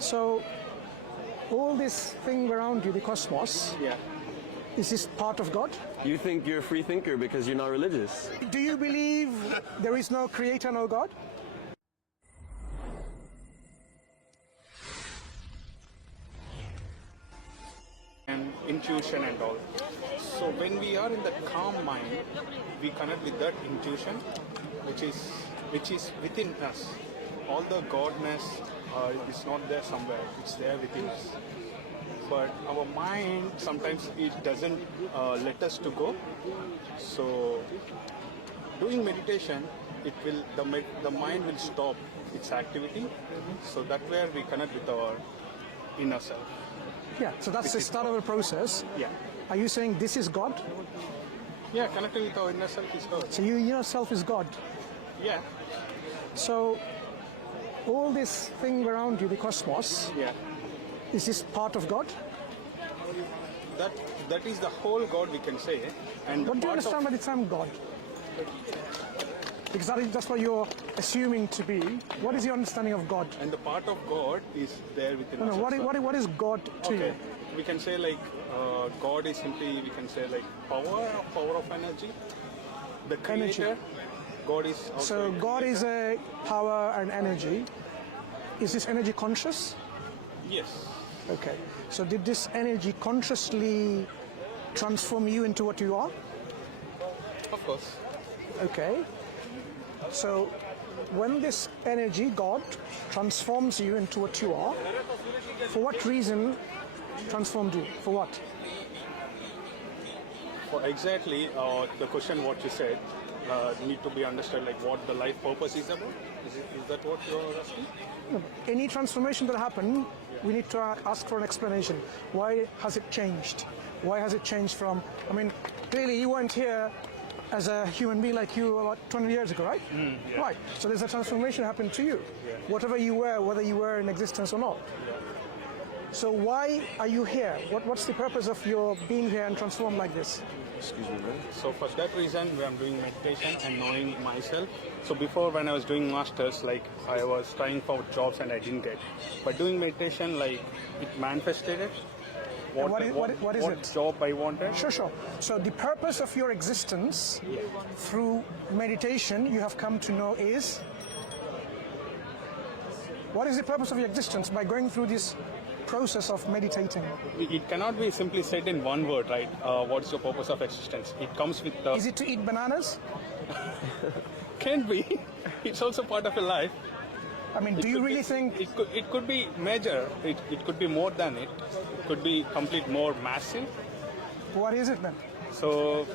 So, all this thing around you, the cosmos, Yeah. is this part of God? You think you're a free thinker because you're not religious. Do you believe there is no creator, no God? And intuition and all. So when we are in that calm mind, we connect with that intuition, which is within us. All the godness is not there somewhere; it's there within us. But our mind sometimes it doesn't let us to go. So doing meditation, the mind will stop its activity. So that where we connect with our inner self. Yeah, so that's the start of a process. Yeah. Are you saying this is God? Yeah, connecting with our inner self is God. So you yourself is God. Yeah. So all this thing around you, the cosmos, Yeah. is this part of God? That is the whole God we can say. And What do you part understand of, by the term God? Because that's what you're assuming to be. What is your understanding of God? and the part of God is there within No, us. no, also. what is God to Okay. you? We can say like God is simply we can say like power of energy. The Energy. creator. God is also So a God is creator. a power and energy. Is this energy conscious? Yes. Okay. So did this energy consciously transform you into what you are? Of course. Okay. So when this energy, God, transforms you into what you are, for what reason transformed you? For what? For exactly the question what you said need to be understood like what the life purpose is about. Is that what you're asking? Any transformation that happened, we need to ask for an explanation. Why has it changed? Why has it changed from, I mean, clearly you weren't here as a human being like you about 20 years ago, right? Yeah. Right. So there's a transformation happened to you. Whatever you were, whether you were in existence or not. So why are you here? What's the purpose of your being here and transformed like this? Excuse me, man. So for that reason, I'm doing meditation and knowing myself. So before when I was doing masters, like I was trying for jobs and I didn't get. But doing meditation, like it manifested it. And what is it? Job I wanted. Sure. So the purpose of your existence through meditation you have come to know is? What is the purpose of your existence by going through this process of meditating? It cannot be simply said in one word, right? What's your purpose of existence? It comes with the... Is it to eat bananas? Can be. It's also part of your life. I mean, do you really think... It could be major. It could be more than it. It could be complete more massive. What is it then? So,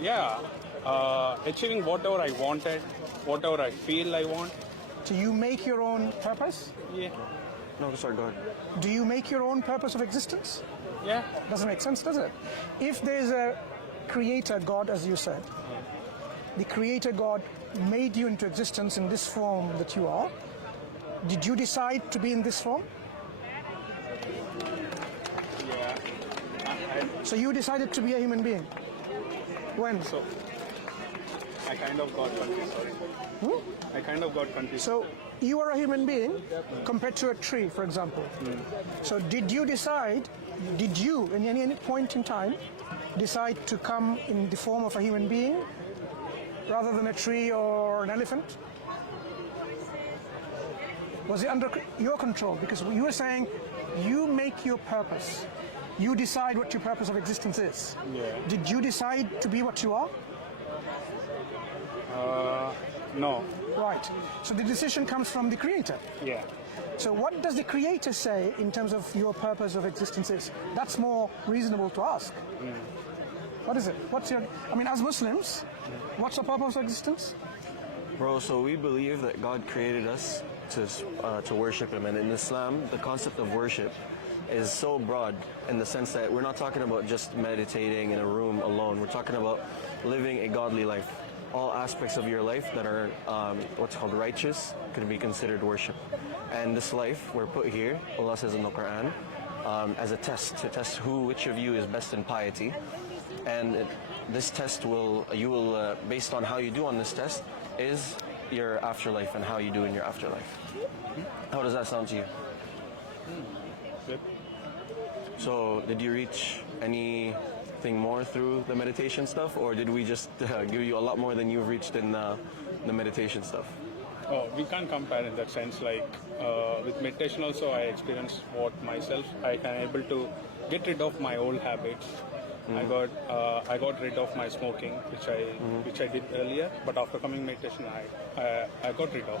yeah, achieving whatever I wanted, whatever I feel I want. Do you make your own purpose? Yeah. No, sorry, go ahead. Do you make your own purpose of existence? Yeah. Doesn't make sense, does it? If there's a creator God, as you said, the creator God made you into existence in this form that you are, did you decide to be in this form? Yeah. So you decided to be a human being? When? So, I kind of got confused, sorry. I kind of got confused. So you are a human being compared to a tree, for example. So did you, in any point in time, decide to come in the form of a human being rather than a tree or an elephant? Was it under your control? Because you were saying you make your purpose. You decide what your purpose of existence is. Yeah. Did you decide to be what you are? No. Right. So the decision comes from the creator. Yeah. So what does the creator say in terms of your purpose of existence is? That's more reasonable to ask. What is it? As Muslims, what's the purpose of existence? Bro, so we believe that God created us to worship Him, and in Islam, the concept of worship is so broad in the sense that we're not talking about just meditating in a room alone. We're talking about living a godly life. All aspects of your life that are what's called righteous could be considered worship. And this life we're put here, Allah says in the Quran, as a test to test which of you is best in piety. And this test based on how you do on this test, is your afterlife and how you do in your afterlife. How does that sound to you? Good. So, did you reach anything more through the meditation stuff, or did we just give you a lot more than you've reached in the meditation stuff? Oh, we can't compare in that sense. Like with meditation, also I experienced what myself I can able to get rid of my old habits. I got rid of my smoking, which I did earlier. But after coming meditation, I got rid of.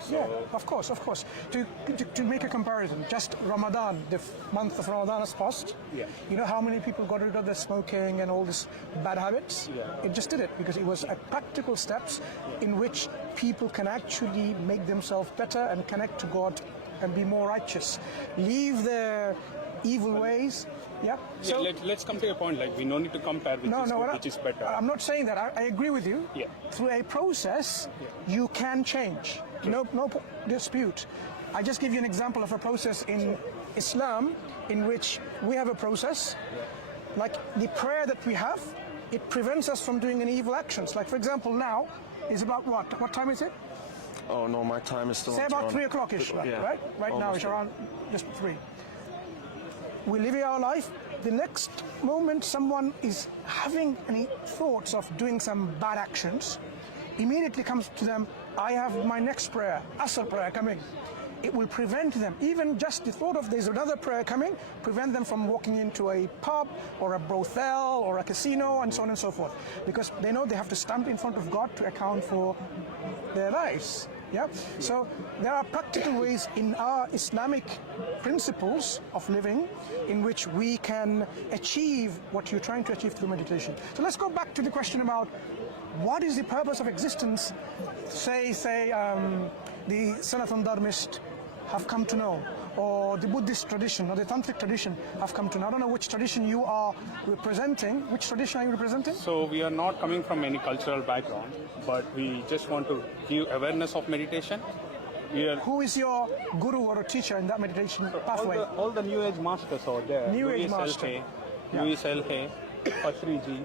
So, yeah, of course. To make a comparison, just Ramadan, the month of Ramadan has passed. Yeah. You know how many people got rid of their smoking and all these bad habits? Yeah. It just did it because it was a practical steps in which people can actually make themselves better and connect to God and be more righteous. Leave their evil ways. Yeah. So let's come to a point. Like we don't need to compare which is better. I'm not saying that. I agree with you. Yeah. Through a process, you can change. No dispute. I just give you an example of a process in Islam in which we have a process. Like the prayer that we have, it prevents us from doing any evil actions. Like for example, now is about what? What time is it? Oh no, my time is still. Say about 3 o'clock-ish, Yeah. right? Right now it's around just 3. We live our life. The next moment someone is having any thoughts of doing some bad actions, immediately comes to them, I have my next prayer, Asr prayer coming. It will prevent them, even just the thought of there's another prayer coming, prevent them from walking into a pub or a brothel or a casino and so on and so forth. Because they know they have to stand in front of God to account for their lives. Yeah. So there are practical ways in our Islamic principles of living in which we can achieve what you're trying to achieve through meditation. So let's go back to the question about what is the purpose of existence. Say the Sanatana Dharmist have come to know, or the Buddhist tradition or the Tantric tradition have come to know. I don't know which tradition you are representing. Which tradition are you representing? So we are not coming from any cultural background, but we just want to give awareness of meditation. Who is your guru or a teacher in that meditation pathway? All the New Age masters are there. New Age master. Louis L.Hay, Patriji.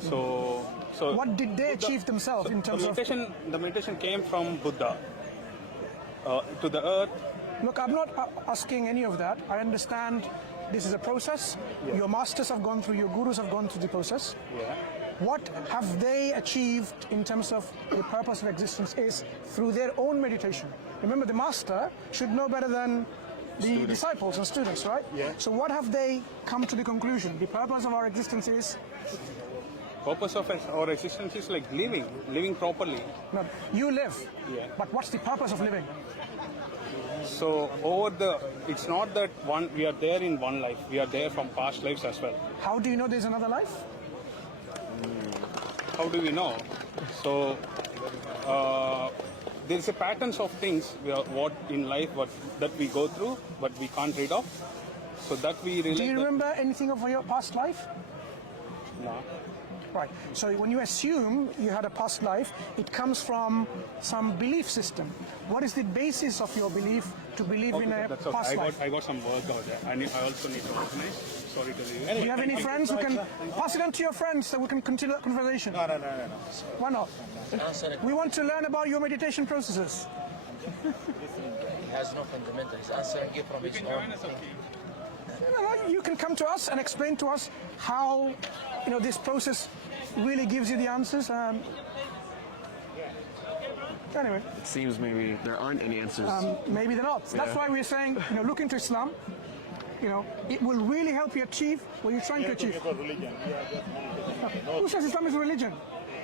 So what did they achieve themselves in terms of? The meditation came from Buddha to the earth. Look, I'm not asking any of that. I understand this is a process. Yeah. Your masters have gone through, your gurus have gone through the process. Yeah. What have they achieved in terms of the purpose of existence is through their own meditation. Remember, the master should know better than the disciples and students, right? Yeah. So what have they come to the conclusion? The purpose of our existence is? Purpose of our existence is like living properly. No, you live. Yeah. But what's the purpose of living? So it's not that we are there in one life. We are there from past lives as well. How do you know there's another life? How do we know? So there's a patterns of things what in life that we go through, but we can't read off. So that we realize. Do you remember anything of your past life? No. Right. So when you assume you had a past life, it comes from some belief system. What is the basis of your belief to believe in a That's past okay. life? I got some work out there. I also need to organize. Sorry to leave. Do you have any friends who can pass it on to your friends so we can continue the conversation? No. Why not? We want to learn about your meditation processes. He has no fundamental. He's answering you from his own thing. You can come to us and explain to us how this process really gives you the answers. Anyway, It seems maybe there aren't any answers. maybe they're not. That's why we're saying, look into Islam. It will really help you achieve what you're trying to achieve. Who says Islam is a religion?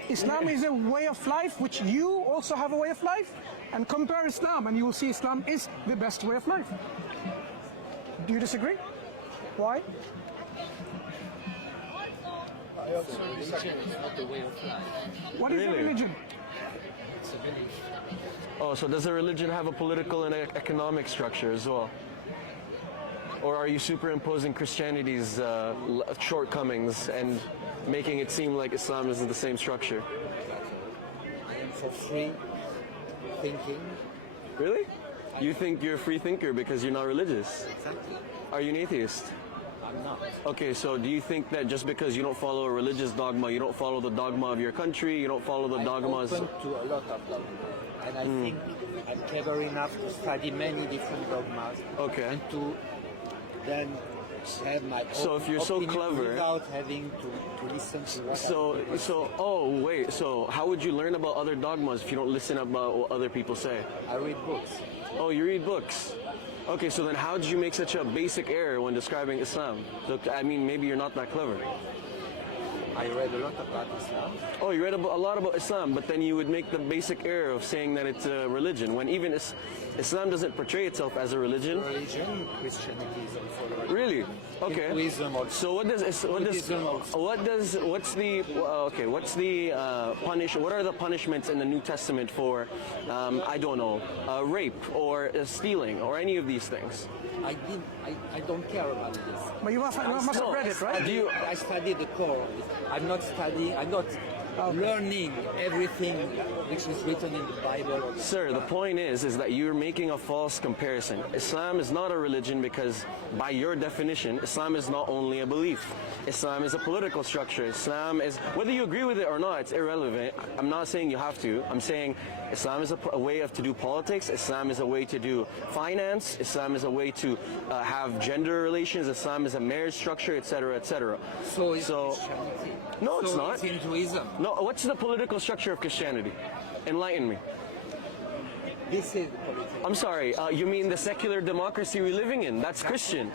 Islam is a way of life, which you also have a way of life. And compare Islam, and you will see Islam is the best way of life. Do you disagree? Why? Religion is not the way of life. What is a Really? religion? It's a belief. Oh, so does a religion have a political and economic structure as well? Or are you superimposing Christianity's shortcomings and making it seem like Islam is the same structure? And for free thinking. Really? You think you're a free thinker because you're not religious? Exactly. Are you an atheist? I'm not. Okay, so do you think that just because you don't follow a religious dogma, you don't follow the dogma of your country, you don't follow the dogmas? I'm open to a lot of dogma. And I think I'm clever enough to study many different dogmas. Okay. And to then have my So own if you're so opinion clever- without having to listen to what So how would you learn about other dogmas if you don't listen about what other people say? I read books. Oh, you read books. Okay, so then how did you make such a basic error when describing Islam? Look, I mean, maybe you're not that clever. I read a lot about Islam. Oh, you read a lot about Islam, but then you would make the basic error of saying that it's a religion, when even Islam doesn't portray itself as a religion. Religion, Christianity is also a religion. Really? Okay. Hinduism also. So what are the punishments in the New Testament for, I don't know, rape or stealing or any of these things? I don't care about this. But you must have read it, right? I study the core of it. I'm not learning everything which is written in the Bible. Sir, the point is that you're making a false comparison. Islam is not a religion because by your definition, Islam is not only a belief. Islam is a political structure. Islam is, whether you agree with it or not, it's irrelevant. I'm not saying you have to. I'm saying Islam is a way to do politics. Islam is a way to do finance. Islam is a way to have gender relations. Islam is a marriage structure, etc., etc. So is Christianity. No, it's not. It's Hinduism. No, what's the political structure of Christianity? Enlighten me. This is politics. I'm sorry, you mean the secular democracy we're living in? That's Christian.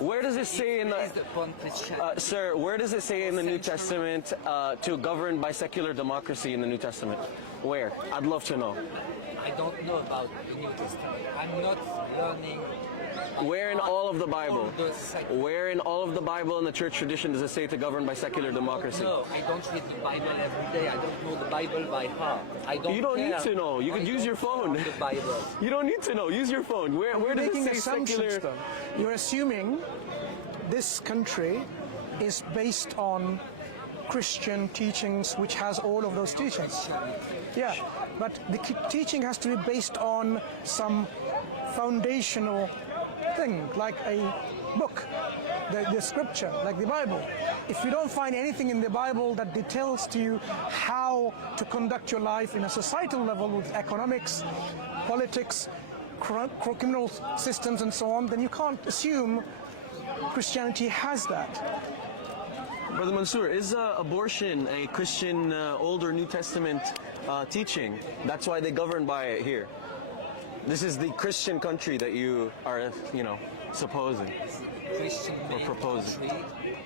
Where does it say in sir, where does it say in the New Testament to govern by secular democracy in the New Testament? Where? I'd love to know. I don't know about the New Testament. I'm not learning. Where in all of the Bible? Where in all of the Bible and the church tradition does it say to govern by secular democracy? No, I don't read the Bible every day. I don't know the Bible by heart. You don't need to know. You can use your phone. The Bible. You don't need to know. Use your phone. Where does it say secular? You're assuming this country is based on Christian teachings, which has all of those teachings. Yeah, but the teaching has to be based on some foundational thing, like a book, the scripture, like the Bible. If you don't find anything in the Bible that details to you how to conduct your life in a societal level with economics, politics, criminal systems and so on, then you can't assume Christianity has that. Brother Mansur, is abortion a Christian Old or New Testament teaching? That's why they govern by it here. This is the Christian country that you are, supposing or proposing. Country,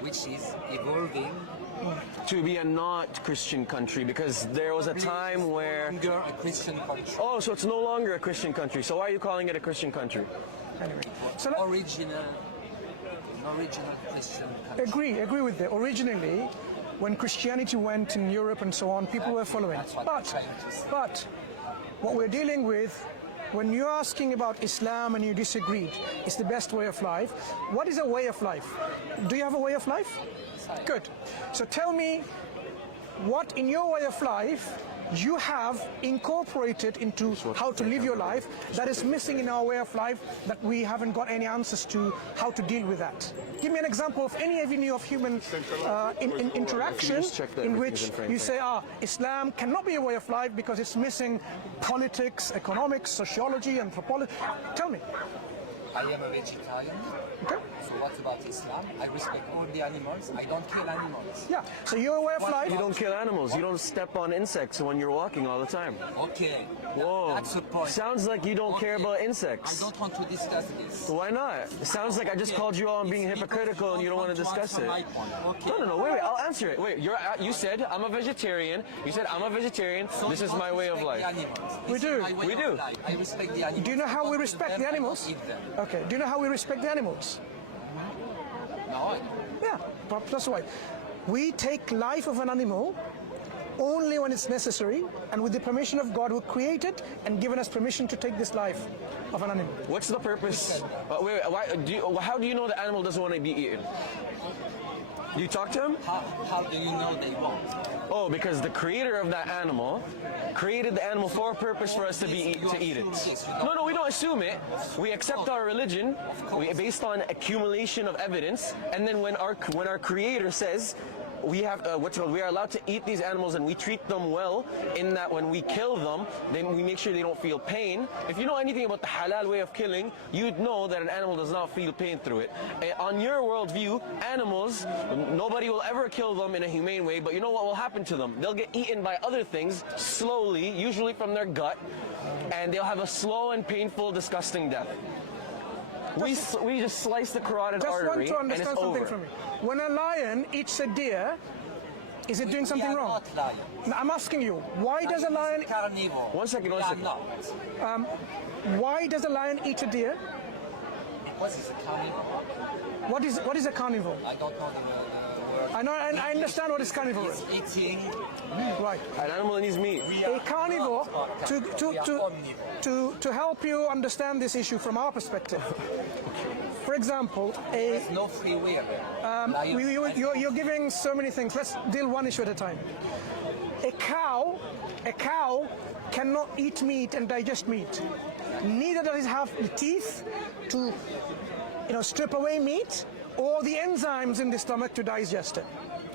which is evolving to be a not Christian country, because there was a time where... No longer a Christian country. Oh, so it's no longer a Christian country. So why are you calling it a Christian country? Anyway, so original Christian country. Agree with that. Originally, when Christianity went in Europe and so on, people were following. But what we're dealing with, when you're asking about Islam and you disagreed, it's the best way of life. What is a way of life? Do you have a way of life? Good. So tell me, what in your way of life you have incorporated into how to live your life that is missing in our way of life, that we haven't got any answers to how to deal with that. Give me an example of any avenue of human interaction in which you say, Islam cannot be a way of life because it's missing politics, economics, sociology, anthropology. Tell me. I am a vegetarian. Okay. So what about Islam? I respect all the animals. I don't kill animals. Yeah. So your way of life. You don't kill animals. You don't step on insects when you're walking all the time. Okay. Whoa. That's the point. Sounds like you don't care about insects. I don't want to discuss this. Why not? It sounds like I just called you on being hypocritical and you don't want to discuss it. Okay. No. Wait. I'll answer it. Wait. You said I'm a vegetarian. You said I'm a vegetarian. So this is my way of life. We do. We do. I respect the animals. Do you know how we respect the animals? Okay. Do you know how we respect the animals? No. Yeah, that's right. We take life of an animal only when it's necessary and with the permission of God, who created and given us permission to take this life of an animal. What's the purpose? How do you know the animal doesn't want to be eaten? Do you talk to him? How do you know they won't? Oh, because the creator of that animal created the animal for a purpose for us to eat it. No, we don't assume it. We accept our religion based on accumulation of evidence, and then when our creator says we have we are allowed to eat these animals, and we treat them well in that when we kill them, then we make sure they don't feel pain. If you know anything about the halal way of killing, you'd know that an animal does not feel pain through it. On your worldview, animals, nobody will ever kill them in a humane way, but you know what will happen to them? They'll get eaten by other things slowly, usually from their gut, and they'll have a slow and painful, disgusting death. We just slice the carotid artery, just want to and it's understand something over. from you. When a lion eats a deer, is it doing something We are wrong? not lions. Now, I'm asking you, why does a lion? Carnivore. One second, We one are second. not. Why does a lion eat a deer? Because it's a carnivore. What is a carnivore? I don't know the word. I understand what is carnivore is. It's eating. Right. An animal needs meat. We A are carnivore, not to omnivore. to help you understand this issue from our perspective. For example, There's no free will there. Lions- you're giving so many things. Let's deal one issue at a time. A cow cannot eat meat and digest meat. Neither does it have the teeth to, strip away meat or the enzymes in the stomach to digest it.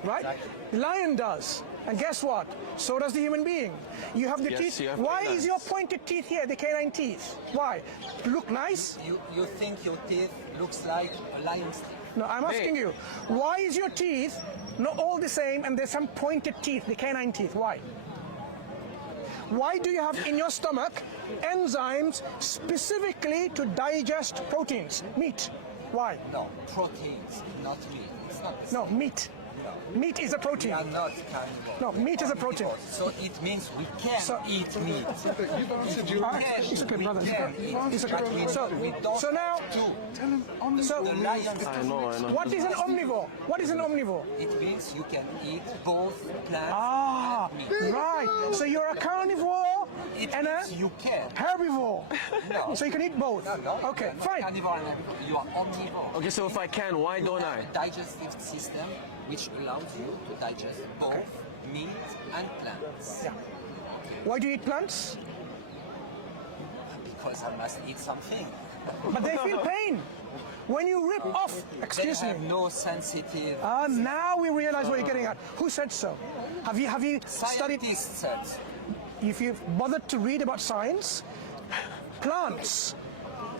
Right? Exactly. The lion does. And guess what? So does the human being. You have the Yes, teeth. you have Why canines. is your pointed teeth here, the canine teeth? Why? To look nice? You think your teeth looks like a lion's teeth. No, I'm asking you. Why is your teeth not all the same and there's some pointed teeth, the canine teeth? Why? Why do you have in your stomach enzymes specifically to digest proteins, meat? Why? No, proteins, not meat. It's not the same. No, meat. Meat is a We protein. are not carnivore. No, meat is a protein. So it means we can So- eat meat. It's okay, brother. It's okay. It's okay. But we don't So now, do. so The lions, I know. what is an omnivore? What is an omnivore? it means you can eat both plants Ah, and meat. right. So you're a carnivore It and a means you can. herbivore. No. So you can eat both. No, Okay, not fine. Carnivore and herbivore. You are omnivore. Okay, so if I can, why You don't have I? a digestive system which allows you to digest both meat and plants. Yeah. Why do you eat plants? Because I must eat something. But they feel pain. When you rip off, excuse They me. have no sensitive. Now we realize what you're getting at. Who said so? Have you studied? Scientists said. If you've bothered to read about science, plants,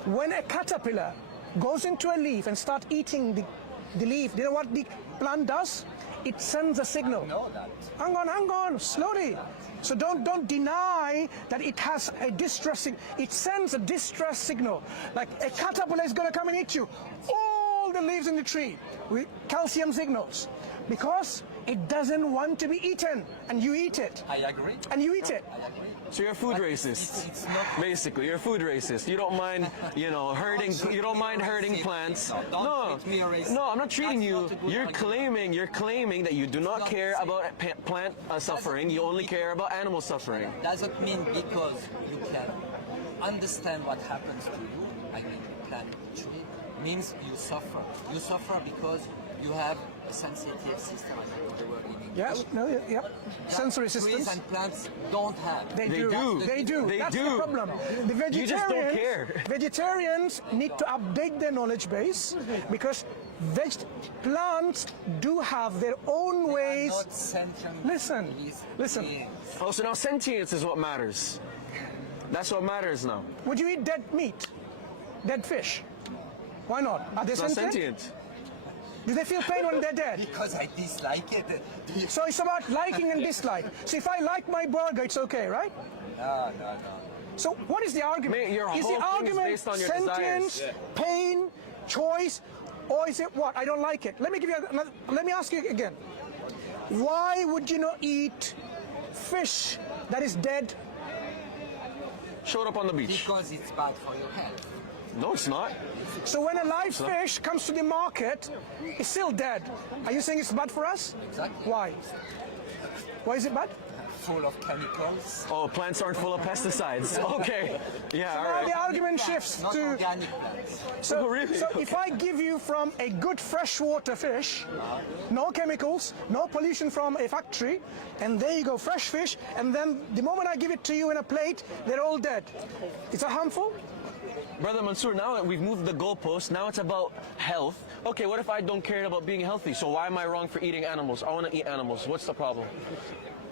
when a caterpillar goes into a leaf and starts eating the leaf, do you know what the plant does? It sends a signal. Know that. Hang on, slowly. So don't deny that it has a distress signal. It sends a distress signal. Like a caterpillar is going to come and eat you. All the leaves in the tree with calcium signals. Because it doesn't want to be eaten. And you eat it. I agree. And you eat it. I agree. So you're a food racist. It's not. Basically, you're a food racist. You don't mind, hurting. You don't mind hurting plants. Don't treat me a racist. No, I'm not treating That's you. not a good You're argument. claiming that you do not not care the same. about plant suffering. You only care about animal suffering. Doesn't mean because you can understand what happens to you, I mean plant tree, means you suffer. You suffer because you have a sensitive system, I don't know the word in English. Yep. Sensory Trees systems. and plants don't have. They do. do. They That's do. the problem. The vegetarians, You just don't care. Vegetarians need to update their knowledge base because plants do have their own ways. Not sentient Listen. beings. Oh, so now sentience is what matters. That's what matters now. Would you eat dead meat? Dead fish? Why not? Are they It's not sentient? sentient. Do they feel pain when they're dead? Because I dislike it. So it's about liking and dislike. So if I like my burger, it's okay, right? No. So what is the argument? Mate, your is whole the thing is argument based on your sentience, desires. pain, choice, or is it what? I don't like it. Let me ask you again. Why would you not eat fish that is dead? Showed up on the beach. Because it's bad for your health. No, it's not. So when a live fish comes to the market, it's still dead. Are you saying it's bad for us? Exactly. Why? Why is it bad? Full of chemicals. Oh, plants aren't full of pesticides. Okay. Yeah, all Now right. the argument shifts Not to. organic plants. So, Oh, really? so if I give you from a good freshwater fish, no chemicals, no pollution from a factory, and there you go, fresh fish, and then the moment I give it to you in a plate, they're all dead. Is that harmful? Brother Mansur, now we've moved the goalpost. Now it's about health. Okay, what if I don't care about being healthy? So why am I wrong for eating animals? I want to eat animals. What's the problem?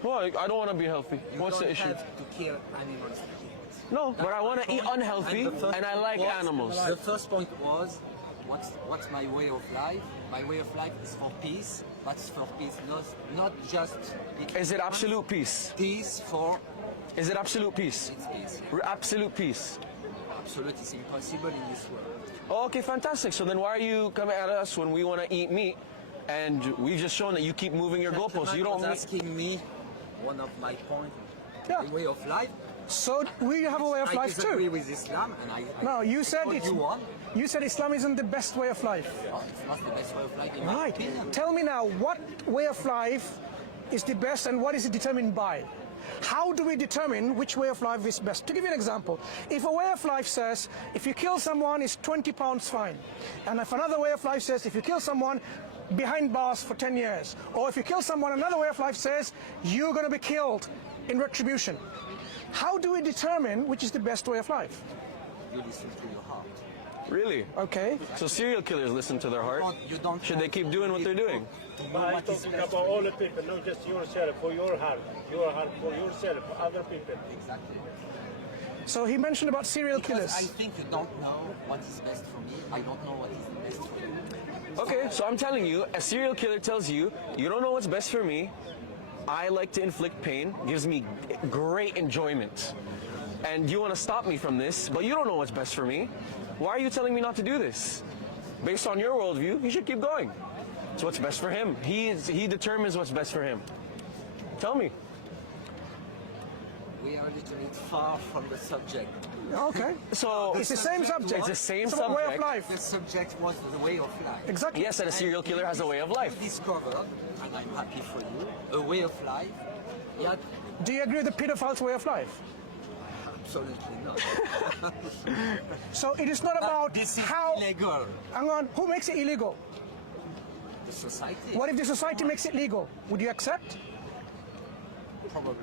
Well, I don't want to be healthy. What's the issue? You don't have to kill animals to eat. No, but I want to eat unhealthy and I like animals. The first point was, what's my way of life? My way of life is for peace, but it's for peace, not just... Is it absolute peace? Peace for... Is it absolute peace? It's peace. Absolute peace. Absolute is impossible in this world. Oh, okay, fantastic. So then why are you coming at us when we want to eat meat? And we've just shown that you keep moving your goalposts. You don't... asking me one of my points, Yeah. my way of life. So we have a way of I life disagree too. with Islam, and No, you said what it's, you want. you said Islam isn't the best way of life. No, it's not the best way of life in my Right. opinion. Tell me now, what way of life is the best and what is it determined by? How do we determine which way of life is best? To give you an example, if a way of life says if you kill someone it's 20 pounds fine, and if another way of life says if you kill someone behind bars for 10 years, or if you kill someone, another way of life says you're going to be killed in retribution. How do we determine which is the best way of life? You listen to your heart. Really? Okay. So serial killers listen to their heart. You don't Should they keep doing what they're doing? know I'm what is talking best about for all you. the people, not just yourself, for your heart for yourself, for other people. Exactly. So he mentioned about serial Because I killers. think you don't know what is best for me. I don't know what is the best for you. Okay, so I'm telling you, a serial killer tells you, you don't know what's best for me. I like to inflict pain, gives me great enjoyment. And you want to stop me from this, but you don't know what's best for me. Why are you telling me not to do this? Based on your worldview, he should keep going. It's what's best for him. He determines what's best for him. Tell me. We are a little bit far from the subject. Okay. So It's the same subject. It's the same It's about way of subject. life. The subject was the way of life. Exactly. Yes, that a serial killer has a way of life. You discovered, and I'm happy for you, a way of life. Yet, Do you agree with the pedophile's way of life? absolutely not. So it is not about This is how... illegal. Hang on, who makes it illegal? The society. What if the society makes it legal? Would you accept? Probably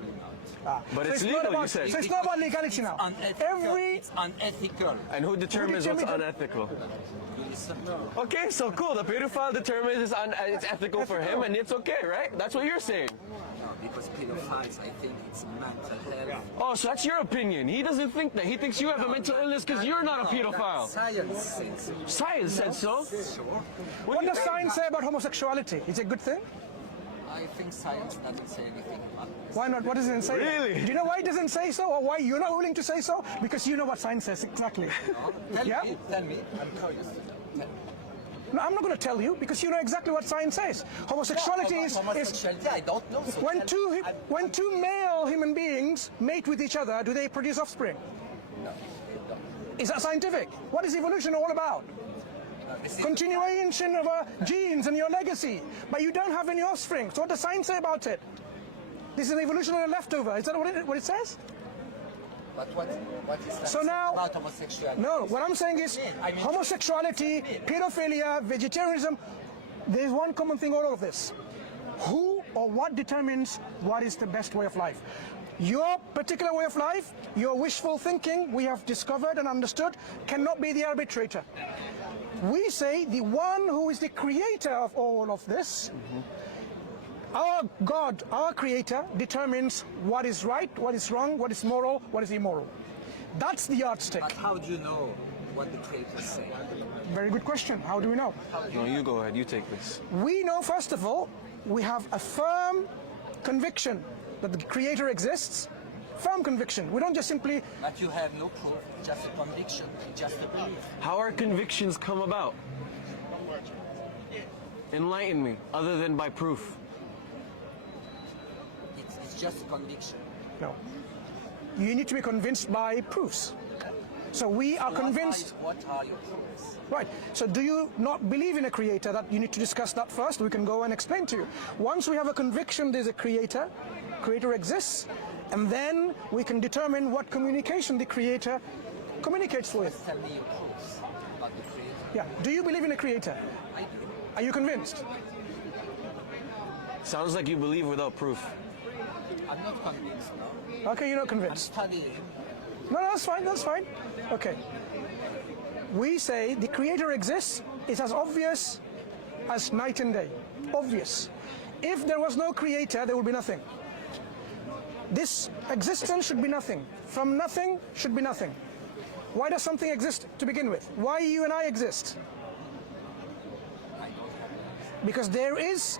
not. But So it's not legal, about, you said. So it's not about legality now. Unethical. It's unethical. And who determines what's unethical? You listen to Okay, so cool. The pedophile determines it's ethical for him, and it's okay, right? That's what you're saying. no, because pedophiles, I think it's mental health. Oh, so that's your opinion. He doesn't think that. He thinks you have a mental illness because you're not a pedophile. Science says Science said so. sure. What does science say about homosexuality? Is it a good thing? I think science doesn't say anything about this. Why not? What does it say? Really? Do you know why it doesn't say so, or why you're not willing to say so? Because you know what science says exactly. Tell Yeah? me, I'm curious to know. Tell me. No, I'm not going to tell you because you know exactly what science says. Homosexuality is homosexuality, I don't know. So when tell me. when two male human beings mate with each other, do they produce offspring? No, they don't. Is that scientific? What is evolution all about? This is- Continuation of genes and your legacy, but you don't have any offspring. So what does science say about it? This is an evolutionary leftover. Is that what it says? But what is that So now- about homosexuality? No, what I'm saying is I mean- homosexuality, pedophilia, vegetarianism, there's one common thing all of this. Who or what determines what is the best way of life? Your particular way of life, your wishful thinking, we have discovered and understood, cannot be the arbitrator. We say the one who is the creator of all of this, our God, our creator, determines what is right, what is wrong, what is moral, what is immoral. That's the yardstick. But how do you know what the creators say? Very good question. How do we know? No, you go ahead. You take this. We know, first of all, we have a firm conviction that the creator exists. Firm conviction. We don't just simply... But you have no proof, just a conviction, just a belief. How are convictions come about? Enlighten me, other than by proof. It's just a conviction. No. You need to be convinced by proofs. So we are convinced... What are your proofs? Right. So do you not believe in a creator? That you need to discuss that first. We can go and explain to you. Once we have a conviction there's a creator exists, and then we can determine what communication the creator communicates with. Tell me your proofs about the creator. Yeah. Do you believe in a creator? I do. Are you convinced? Sounds like you believe without proof. I'm not convinced, no. Okay, you're not I'm convinced. studying. No, that's fine. That's fine. Okay. we say the creator exists is as obvious as night and day. Obvious. If there was no creator, there would be nothing. This existence should be nothing. From nothing should be nothing. Why does something exist to begin with? Why you and I exist? Because there is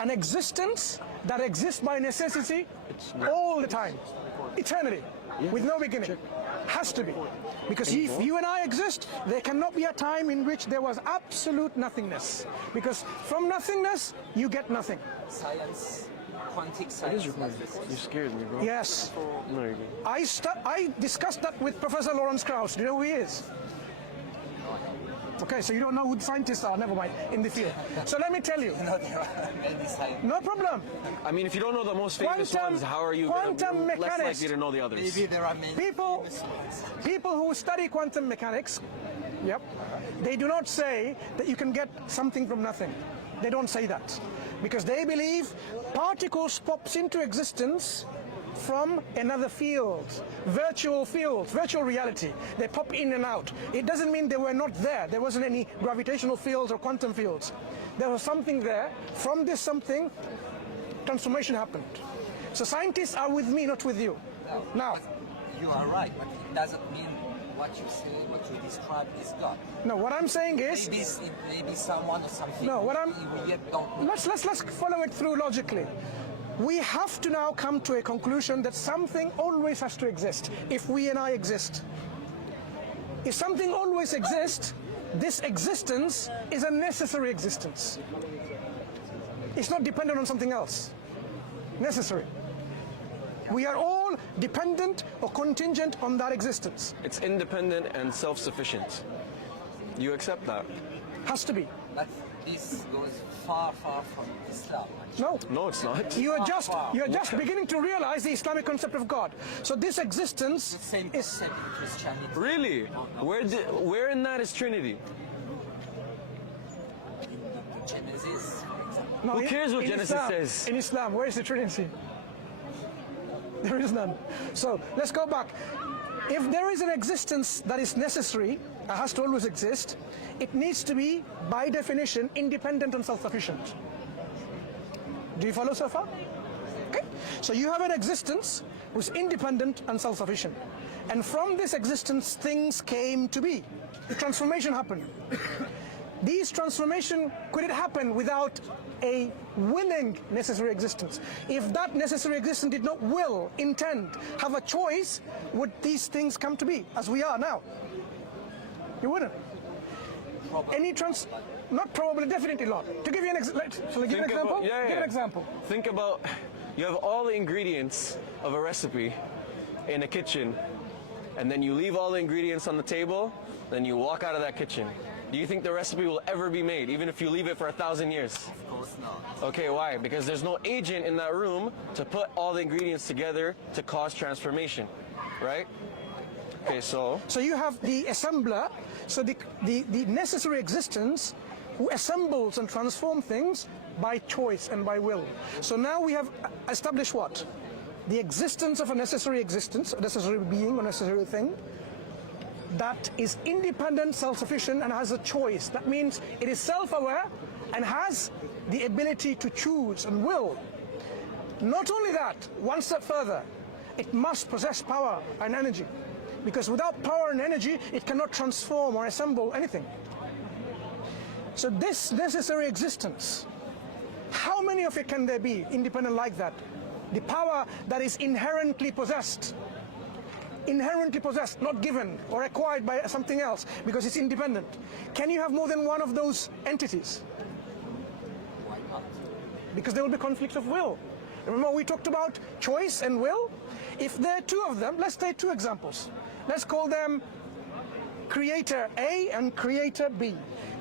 an existence that exists by necessity all the time. Eternity. With no beginning. Has to be. Because if you and I exist, there cannot be a time in which there was absolute nothingness. Because from nothingness, you get nothing. Science, quantum science. You scared me, bro. Yes. No, you're good. I discussed that with Professor Lawrence Krauss. Do you know who he is? Okay, so you don't know who the scientists are, never mind, in the field. So let me tell you. No problem. I mean, if you don't know the most famous ones, how are you quantum less mechanics. likely to know the others? Maybe there are many People who study quantum mechanics, yep, they do not say that you can get something from nothing. They don't say that. Because they believe particles pops into existence from another field, virtual reality. They pop in and out. It doesn't mean they were not there. There wasn't any gravitational fields or quantum fields. There was something there. From this something, transformation happened. So scientists are with me, not with you. Now, you are right, but it doesn't mean what you say, what you describe is God. no, what I'm saying is, Maybe someone or something. No, what we yet don't know. let's follow it through logically. We have to now come to a conclusion that something always has to exist if we and I exist. If something always exists, this existence is a necessary existence. It's not dependent on something else. Necessary. We are all dependent or contingent on that existence. It's independent and self-sufficient. You accept that? Has to be. But this goes far, far from Islam. No. No, it's not. You're just beginning to realize the Islamic concept of God. So this existence The same is... concept in Christianity. Really? Where in that is Trinity? Genesis, for example. No, Who cares what in Genesis Islam, says? In Islam, where is the Trinity? There is none. So let's go back. If there is an existence that is necessary, that has to always exist, it needs to be, by definition, independent and self-sufficient. Do you follow so far? Okay. So you have an existence which is independent and self-sufficient. And from this existence, things came to be. The transformation happened. These transformation, could it happen without a willing necessary existence? If that necessary existence did not will, intend, have a choice, would these things come to be as we are now? You wouldn't. Probably. Not probably, definitely not. To give you an example, shall I give you an example? Give an example. Think about, you have all the ingredients of a recipe in a kitchen, and then you leave all the ingredients on the table, then you walk out of that kitchen. Do you think the recipe will ever be made, even if you leave it for 1,000 years? Of course not. Okay, why? Because there's no agent in that room to put all the ingredients together to cause transformation, right? Okay, so you have the assembler, so the necessary existence who assembles and transforms things by choice and by will. So now we have established what? The existence of a necessary existence, a necessary being, a necessary thing, that is independent, self-sufficient, and has a choice. That means it is self-aware and has the ability to choose and will. Not only that, one step further, it must possess power and energy. Because without power and energy, it cannot transform or assemble anything. So this necessary existence, how many of it can there be independent like that? The power that is inherently possessed, not given or acquired by something else because it's independent. Can you have more than one of those entities? Why not? Because there will be conflict of will. Remember we talked about choice and will? If there are two of them, let's take two examples. Let's call them Creator A and Creator B.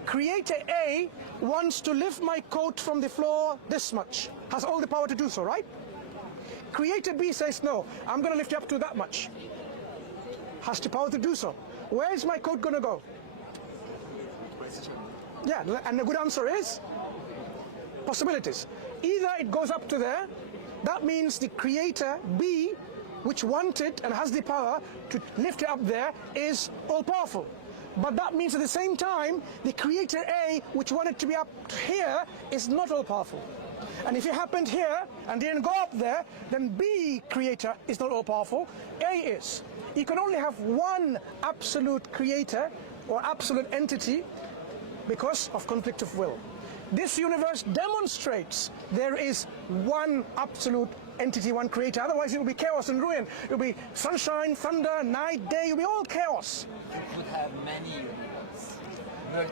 Creator A wants to lift my coat from the floor this much. Has all the power to do so, right? Creator B says, no, I'm going to lift you up to that much. Has the power to do so. Where is my coat going to go? Question. Yeah, and the good answer is possibilities. Either it goes up to there, that means the Creator B, which wanted and has the power to lift it up there, is all-powerful. But that means at the same time, the creator A, which wanted to be up here, is not all-powerful. And if it happened here and didn't go up there, then B, creator, is not all-powerful. A is. You can only have one absolute creator or absolute entity because of conflict of will. This universe demonstrates there is one absolute entity, one creator. Otherwise it will be chaos and ruin. It will be sunshine, thunder, night, day. It will be all chaos. You could have many universes.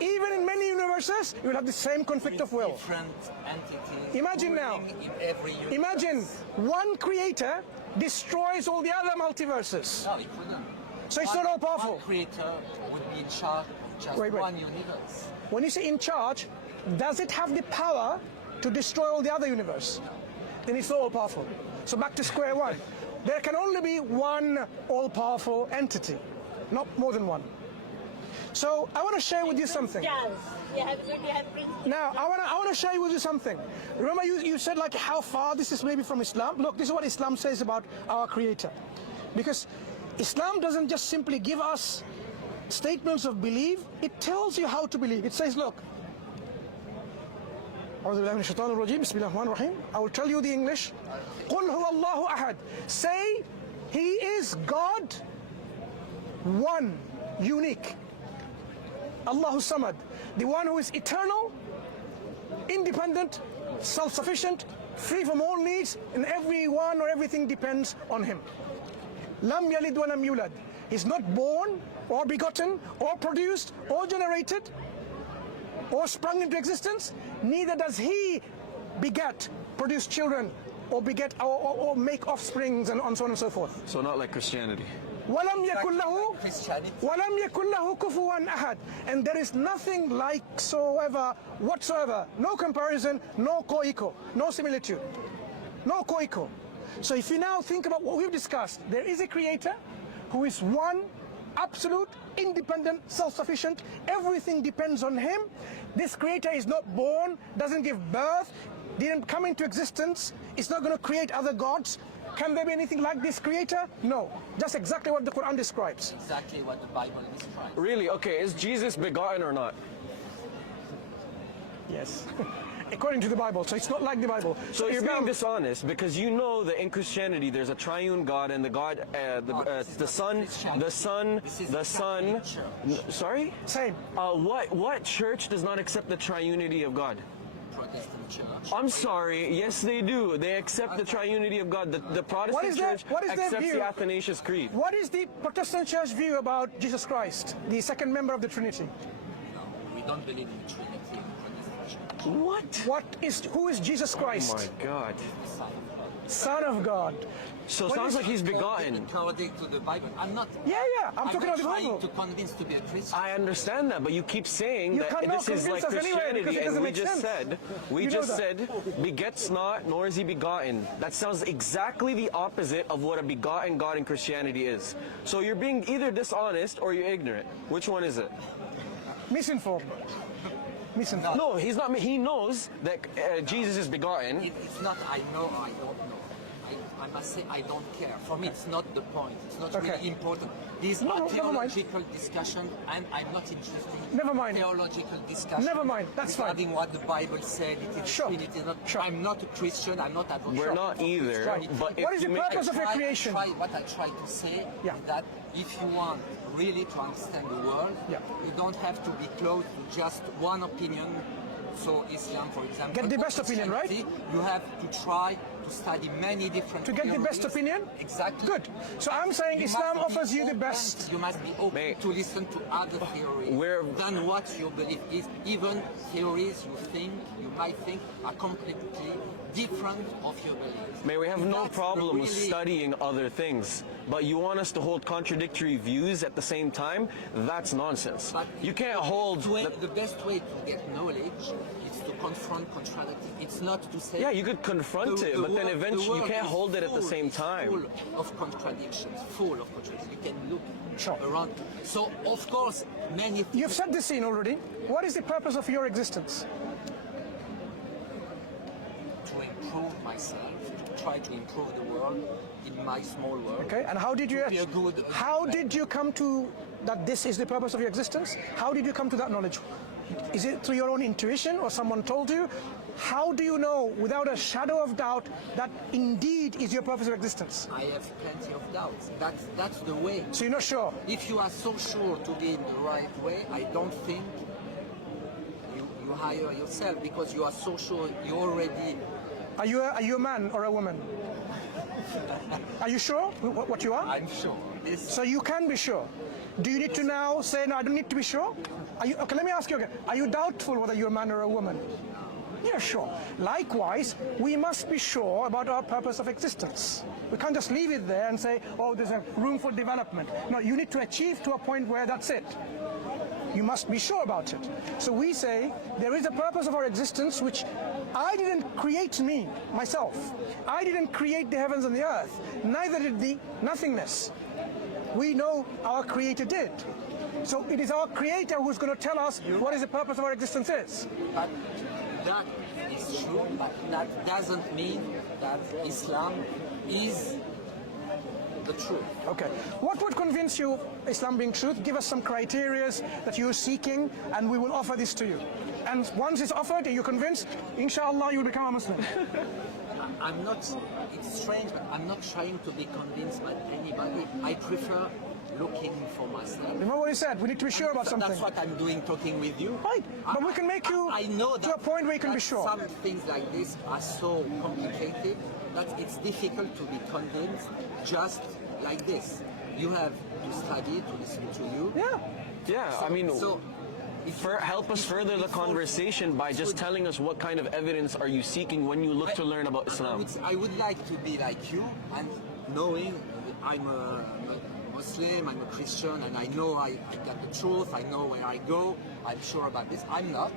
Even in many universes, you will have the same conflict of will. Different entities. Imagine now. In every universe. Imagine one creator destroys all the other multiverses. No, it couldn't. So it's not all powerful. One creator would be in charge of just Wait. one universe. When you say in charge, does it have the power to destroy all the other universe? Then it's not all powerful. So back to square one. There can only be one all-powerful entity, not more than one. So I want to share with you something. Now, I want to share with you something. Remember you said like how far this is maybe from Islam? Look, this is what Islam says about our creator. Because Islam doesn't just simply give us statements of belief, it tells you how to believe. It says, look, I will tell you the English. قُلْ هُوَ اللَّهُ أَحَدٌ. Say, He is God, one, unique. Allahu Samad, the one who is eternal, independent, self-sufficient, free from all needs, and everyone or everything depends on Him. Lam yalid wa lam yulad. He's not born or begotten or produced or generated or sprung into existence. Neither does He beget, produce children, or beget or make offsprings, and so on and so forth. So not like Christianity. وَلَمْ يَكُنْ لَهُ Christianity. وَلَمْ يَكُنْ لَهُ كُفُوًا أَحَدٌ. And there is nothing like whatsoever, no comparison, no co-equal, no similitude, no co-equal. So if you now think about what we've discussed, there is a creator who is one, absolute, independent, self-sufficient. Everything depends on Him. This creator is not born, doesn't give birth, didn't come into existence. It's not going to create other gods. Can there be anything like this creator? No. Just exactly what the Quran describes. Exactly what the Bible describes. Really? Okay, is Jesus begotten or not? Yes. According to the Bible. So it's not like the Bible. So you're being dishonest because you know that in Christianity there's a triune God and the God, the Son. Sorry? Same. What church does not accept the triunity of God? Protestant church. I'm sorry, yes they do. They accept the triunity of God. The Protestant church accepts the Athanasius Creed. What is the Protestant church view about Jesus Christ, the second member of the Trinity? No, we don't believe in the Trinity in Protestant church. Who is Jesus Christ? Oh my God. Son of God. So it sounds like He's begotten. According to the Bible, I'm not. Yeah, I'm talking about the Bible. trying to convince to be a Christian. I understand that, but you keep saying You that cannot this is like convince us anyway, because Christianity, it and doesn't we make just sense. said, begets not, nor is He begotten. That sounds exactly the opposite of what a begotten God in Christianity is. So you're being either dishonest or you're ignorant. Which one is it? Misinformed. No, he's not. He knows that Jesus is begotten. It's not I know or I don't know. I must say I don't care. For me, it's not the point. It's not really important. These are theological discussion, and I'm not interested in theological discussion. Never mind. That's fine. Regarding what the Bible said, it is Trinity. I'm not a Christian. I'm not advocating. We're not either. But what is the purpose of your creation? What I try to say is that if you want really to understand the world, you don't have to be close to just one opinion. So Islam, for example, get the best opinion, right? You have to try to study many different to get theories. the best opinion. Exactly. Good. So I'm saying Islam offers you the best. You must be open to listen to other theories than what you believe is. Even theories you might think are completely different of your beliefs. We have no problem with studying other things, but you want us to hold contradictory views at the same time? That's nonsense. But you can't hold... The best way to get knowledge is to confront contradiction. It's not to say... Yeah, you could confront it, but then eventually you can't hold it at the same time. Full of contradictions, You can look around. So, of course, many... You've set the scene already. What is the purpose of your existence? To improve myself, to try to improve the world in my small world. Okay, and how did you come to that this is the purpose of your existence? How did you come to that knowledge? Is it through your own intuition or someone told you? How do you know without a shadow of doubt that indeed is your purpose of existence? I have plenty of doubts. That's the way. So you're not sure? If you are so sure to be in the right way, I don't think you hire yourself, because you are so sure you already... Are you a man or a woman? Are you sure what you are? I'm sure. So you can be sure. Do you need to now say, no, I don't need to be sure? Okay, let me ask you again. Are you doubtful whether you're a man or a woman? Yeah, sure. Likewise, we must be sure about our purpose of existence. We can't just leave it there and say, oh, there's a room for development. No, you need to achieve to a point where that's it. You must be sure about it. So we say there is a purpose of our existence which I didn't create myself. I didn't create the heavens and the earth. Neither did the nothingness. We know our Creator did. So it is our Creator who's going to tell us what is the purpose of our existence is. But that is true, but that doesn't mean that Islam is the truth. Okay. What would convince you Islam being truth? Give us some criteria that you're seeking and we will offer this to you. And once it's offered, are you convinced? Inshallah, you will become a Muslim. I'm not, it's strange, but I'm not trying to be convinced by anybody. I prefer looking for myself. Remember what he said, we need to be sure about something. That's what I'm doing, talking with you. Right, but we can make you I know to a point where you can be sure. Some things like this are so complicated that it's difficult to be convinced just like this. You have to study, to listen to you. Yeah, So, I mean, so help us further the conversation by just telling us what kind of evidence are you seeking when you look to learn about Islam. I would like to be like you, and knowing I'm a Muslim, I'm a Christian, and I know I got the truth, I know where I go, I'm sure about this. I'm not.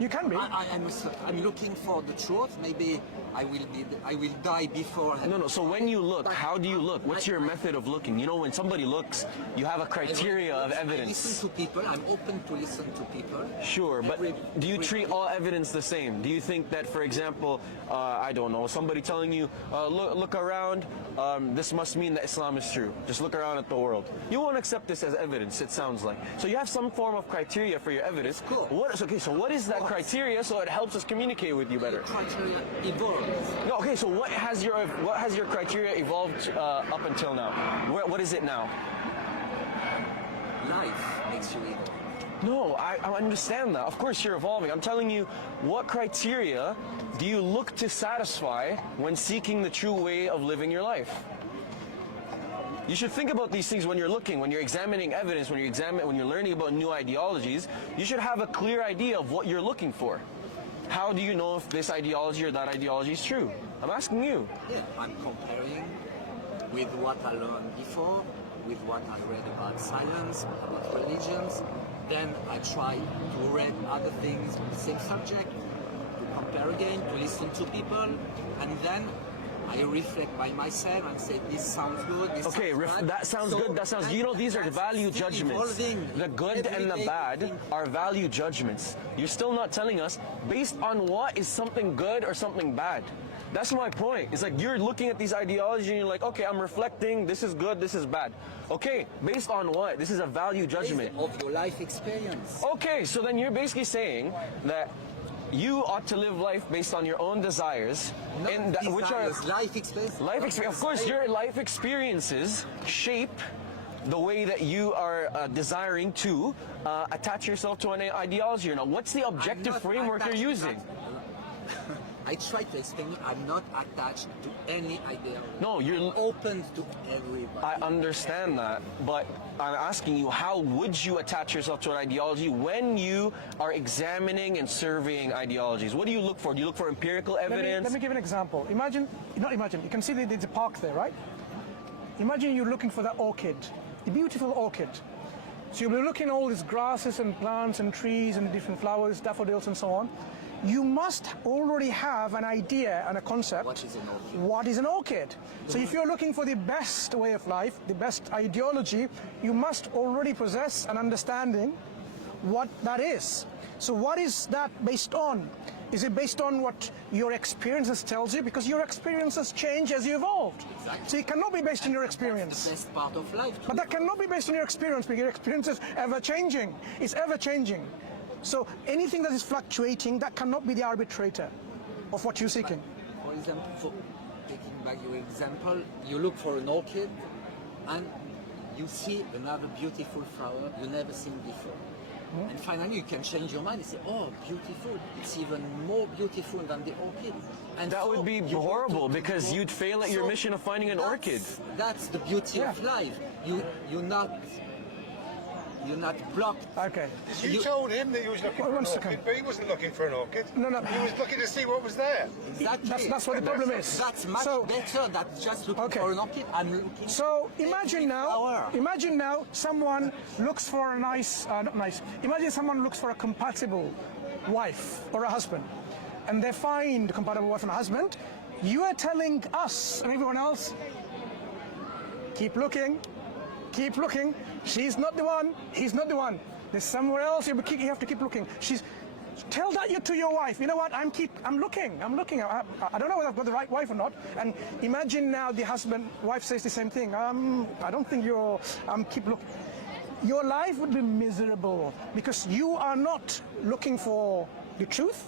You can be. I'm looking for the truth. Maybe I will die before. No. So when you look, how do you look? What's your method of looking? You know, when somebody looks, you have a criteria of I evidence. listen to people. I'm open to listen to people. Sure, but do you treat all evidence the same? Do you think that, for example, I don't know, somebody telling you, look around, this must mean that Islam is true. Just look around at the world. You won't accept this as evidence, it sounds like. So you have some form of criteria for your evidence. Cool. So what is that criteria so it helps us communicate with you better? Criteria evolves. No, okay, so what has your criteria evolved up until now? What is it now? Life makes you evolve. No, I understand that. Of course you're evolving. I'm telling you, what criteria do you look to satisfy when seeking the true way of living your life? You should think about these things when you're looking, when you're examining evidence, when you're learning about new ideologies. You should have a clear idea of what you're looking for. How do you know if this ideology or that ideology is true? I'm asking you. Yeah, I'm comparing with what I learned before, with what I read about science, about religions. Then I try to read other things on the same subject, to compare again, to listen to people, and then I reflect by myself and say, this sounds good, this sounds bad. That sounds good, that sounds... You know, these are value judgments. The good and the bad are value judgments. You're still not telling us, based on what is something good or something bad. That's my point. It's like you're looking at these ideologies and you're like, okay, I'm reflecting, this is good, this is bad. Okay, based on what? This is a value judgment. Based of your life experience. Okay, so then you're basically saying that you ought to live life based on your own desires, which are life experience. Of course, your life experiences shape the way that you are desiring to attach yourself to an ideology or not. What's the objective framework you're using? I try to explain, I'm not attached to any ideology. No, you're open to everybody. I understand that, but I'm asking you, how would you attach yourself to an ideology when you are examining and surveying ideologies? What do you look for? Do you look for empirical evidence? Let me give an example. You can see there's a park there, right? Imagine you're looking for that orchid, a beautiful orchid. So you'll be looking at all these grasses and plants and trees and different flowers, daffodils and so on. You must already have an idea and a concept. What is an orchid? What is an orchid? So if you're looking for the best way of life, the best ideology, you must already possess an understanding what that is. So what is that based on? Is it based on what your experiences tells you? Because your experiences change as you evolved. Exactly. So it cannot be based on your experience. The best part of life. But that cannot be based on your experience, because your experience is ever changing. It's ever changing. So anything that is fluctuating, that cannot be the arbitrator of what you're seeking. For example, taking back your example, you look for an orchid and you see another beautiful flower you never seen before. And finally you can change your mind and say, oh, beautiful, it's even more beautiful than the orchid. And That so would be you want horrible to because go- you'd fail at your So mission of finding an orchid. That's the beauty of life. You're not blocked. Okay. You told him that he was looking for an one second. orchid, but he wasn't looking for an orchid. No, no. He was looking to see what was there. Exactly. That's what the problem is. That's much So- better than just looking Okay. for an orchid. I'm looking. So imagine flower. now someone looks for a imagine someone looks for a compatible wife or a husband, and they find a compatible wife and a husband. You are telling us and everyone else, keep looking, she's not the one, he's not the one. There's somewhere else, you have to keep looking. Tell that to your wife. You know what? I'm looking. I don't know whether I've got the right wife or not. And imagine now the wife says the same thing. I don't think keep looking. Your life would be miserable because you are not looking for the truth.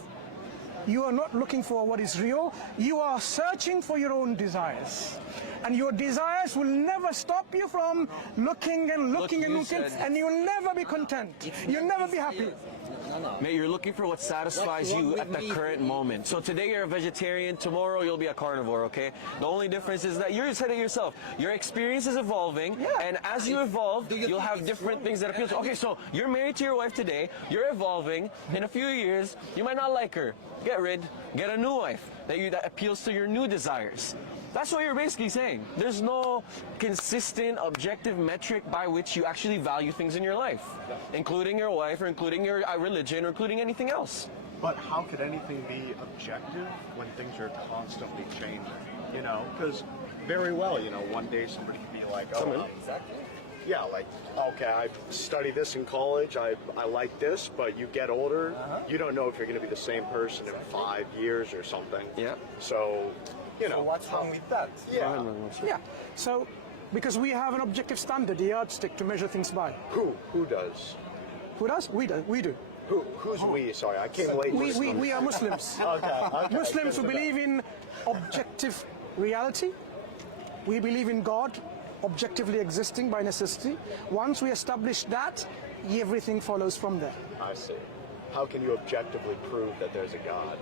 You are not looking for what is real. You are searching for your own desires. And your desires will never stop you from looking and looking and looking, and you'll never be content. You'll never be happy. Mate, you're looking for what satisfies you at the current moment. So today you're a vegetarian, tomorrow you'll be a carnivore, okay? The only difference is that you said it yourself. Your experience is evolving, and as you evolve, you'll have different things that appeal to. Okay, so you're married to your wife today, you're evolving, in a few years, you might not like her. Get a new wife that appeals to your new desires. That's what you're basically saying. There's no consistent, objective metric by which you actually value things in your life, including your wife or including your religion or including anything else. But how could anything be objective when things are constantly changing? You know, because very well, one day somebody could be like, oh, yeah, like, okay, I studied this in college, I like this, but you get older, you don't know if you're going to be the same person in 5 years or something. Yeah. So, So what's wrong with that? Yeah. Yeah. So, because we have an objective standard, the yardstick to measure things by. Who does? Who does? We do. We do. Who's we? Sorry, I came late. We are Muslims. Okay, Muslims who believe in objective reality. We believe in God objectively existing by necessity. Once we establish that, everything follows from there. I see. How can you objectively prove that there's a God?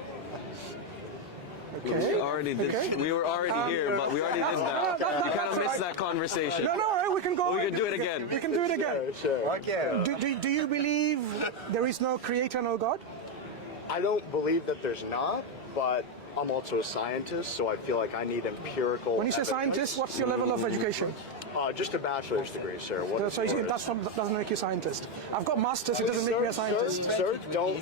Okay. We already did. Okay. We were already here, but we already did that. You kind of missed that conversation. No, we can go. We can do it again. We can do it again. Sure. Okay. Do you believe there is no creator, no God? I don't believe that there's not, but I'm also a scientist, so I feel like I need empirical. When you say evidence. scientist, what's your level of education? Just a bachelor's degree, sir. What So is yours? that doesn't make you a scientist. I've got masters, it doesn't make me a scientist. Sir, don't.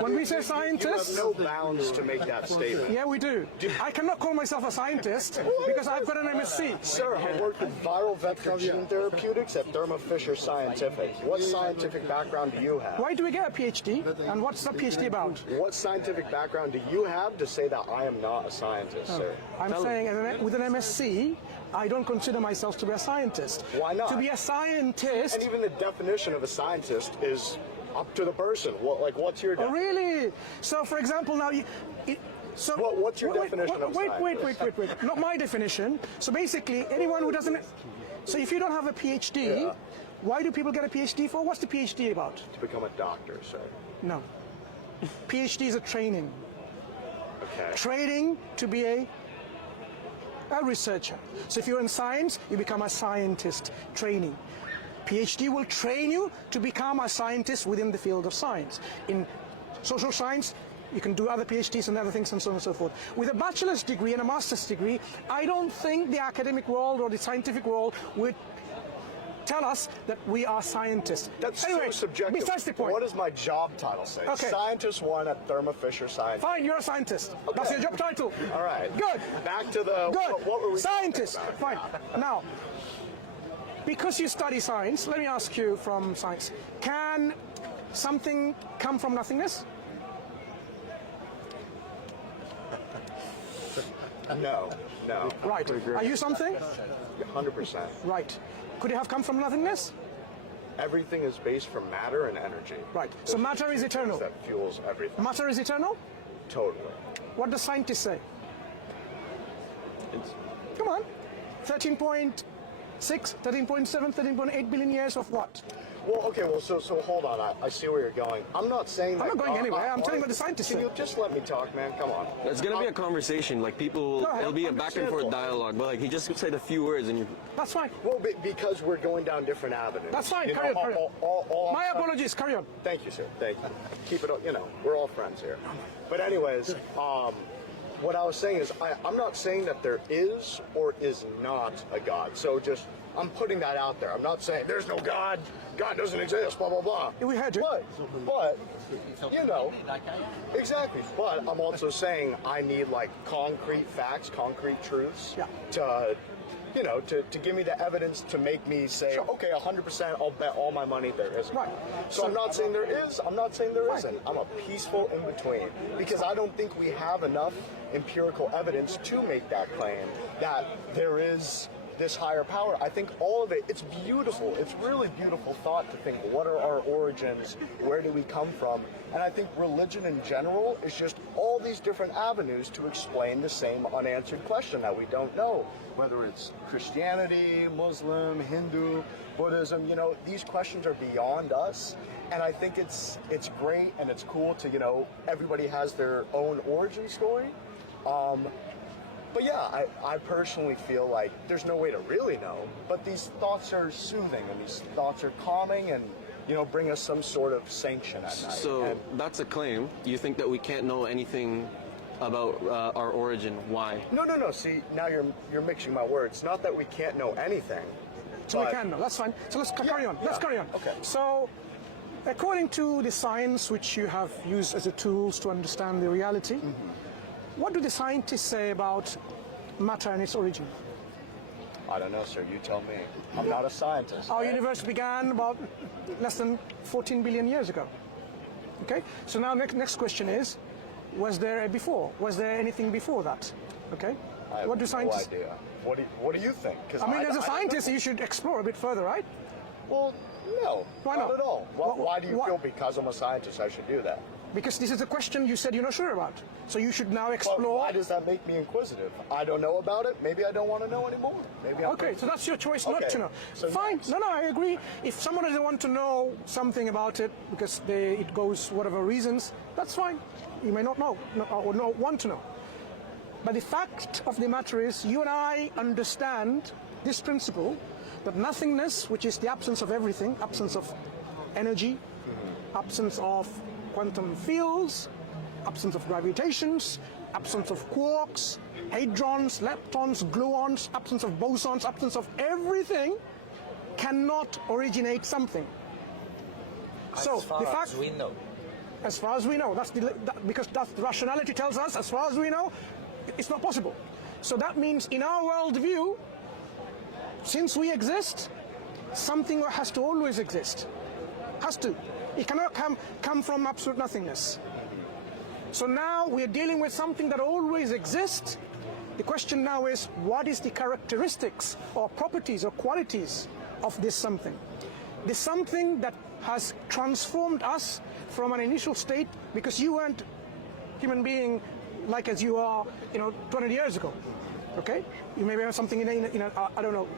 When we say You have scientist, no bounds to make that statement. yeah, we do. I cannot call myself a scientist because I've got an MSc. Sir, I work with viral vector gene therapeutics at Thermo Fisher Scientific. What scientific background do you have? Why do we get a PhD? And what's a PhD about? What scientific background do you have to say that I am not a scientist, sir? I'm saying with an MSc, I don't consider myself to be a scientist. Why not? To be a scientist. And even the definition of a scientist is up to the person. What's your Oh, definition? really? So, for example, now so What's your definition of wait, scientist? wait. Not my definition. So basically, anyone who doesn't. So if you don't have a PhD, why do people get a PhD for? What's the PhD about? To become a doctor, sir. No. PhD is a training. Okay. Training to be a researcher. So if you're in science, you become a scientist. Training. PhD will train you to become a scientist within the field of science. In social science, you can do other PhDs and other things and so on and so forth. With a bachelor's degree and a master's degree, I don't think the academic world or the scientific world would tell us that we are scientists. That's anyway, so subjective. besides the point. What does my job title say? Okay. Scientist 1 at Thermo Fisher Scientific. Fine, you're a scientist. That's your job title. All right. Good. Back to the. Good. What were we Scientist. talking Fine. about? Now, because you study science, let me ask you from science: can something come from nothingness? No. Right. Are you something? 100%. Right. Could it have come from nothingness? Everything is based from matter and energy. Right. So matter is eternal. That fuels everything. Matter is eternal? Totally. What do scientists say? Come on. 13.6, 13.7, 13.8 billion years of what? Well, okay, so hold on. I see where you're going. I'm not saying that... I'm not going anywhere. I'm telling you what the scientists say. Can you just let me talk, man? Come on. It's gonna be a conversation. Like people, it'll be a back and forth dialogue. But like he just said a few words, and you. That's fine. Well, because we're going down different avenues. That's fine. You Carry know, on. My apologies. Carry on. Thank you, sir. Thank you. Keep it. You know, we're all friends here. But anyways, what I was saying is, I'm not saying that there is or is not a God. So just, I'm putting that out there. I'm not saying there's no God. God doesn't exist. Blah blah blah. We heard you. But you know, exactly. But I'm also saying I need like concrete facts, concrete truths to, you know, to give me the evidence to make me say, okay, 100%, I'll bet all my money there isn't. Right. So I'm not saying there is. I'm not saying there isn't. I'm a peaceful in between because I don't think we have enough empirical evidence to make that claim that there is this higher power. I think all of it, it's beautiful. It's really beautiful thought to think, what are our origins? Where do we come from? And I think religion in general is just all these different avenues to explain the same unanswered question that we don't know. Whether it's Christianity, Muslim, Hindu, Buddhism, you know, these questions are beyond us. And I think it's great and it's cool to, you know, everybody has their own origin story. But yeah, I personally feel like there's no way to really know, but these thoughts are soothing and these thoughts are calming and, you know, bring us some sort of sanction at night. So that's a claim. You think that we can't know anything about our origin? Why? No. See, now you're mixing my words. Not that we can't know anything. So we can know. That's fine. So let's carry on. Let's carry on. Okay. So, according to the science which you have used as a tools to understand the reality, what do the scientists say about matter and its origin? I don't know, sir. You tell me. I'm not a scientist. Our universe began about less than 14 billion years ago. Okay? So now next question is, was there a before? Was there anything before that? Okay? I have What do scientists... no idea. What do you think? I mean, as a scientist, you should explore a bit further, right? Well, no. Why not? Not at all. Why do you feel because I'm a scientist I should do that? Because this is a question you said you're not sure about. So you should now explore... But why does that make me inquisitive? I don't know about it. Maybe I don't want to know anymore. Maybe I'm Okay, so that's your choice not to know. So fine. next. No, I agree. If someone doesn't want to know something about it because it goes whatever reasons, that's fine. You may not know or not want to know. But the fact of the matter is, you and I understand this principle that nothingness, which is the absence of everything, absence of energy, absence of quantum fields, absence of gravitations, absence of quarks, hadrons, leptons, gluons, absence of bosons, absence of everything cannot originate something. So the fact, we know. as far as we know, because that's the rationality tells us, as far as we know, it's not possible. So that means in our worldview, since we exist, something has to always exist. Has to. It cannot come from absolute nothingness. So now we're dealing with something that always exists. The question now is, what is the characteristics or properties or qualities of this something? This something that has transformed us from an initial state, because you weren't human being like as you are, 200 years ago. Okay? You maybe have something in a I don't know,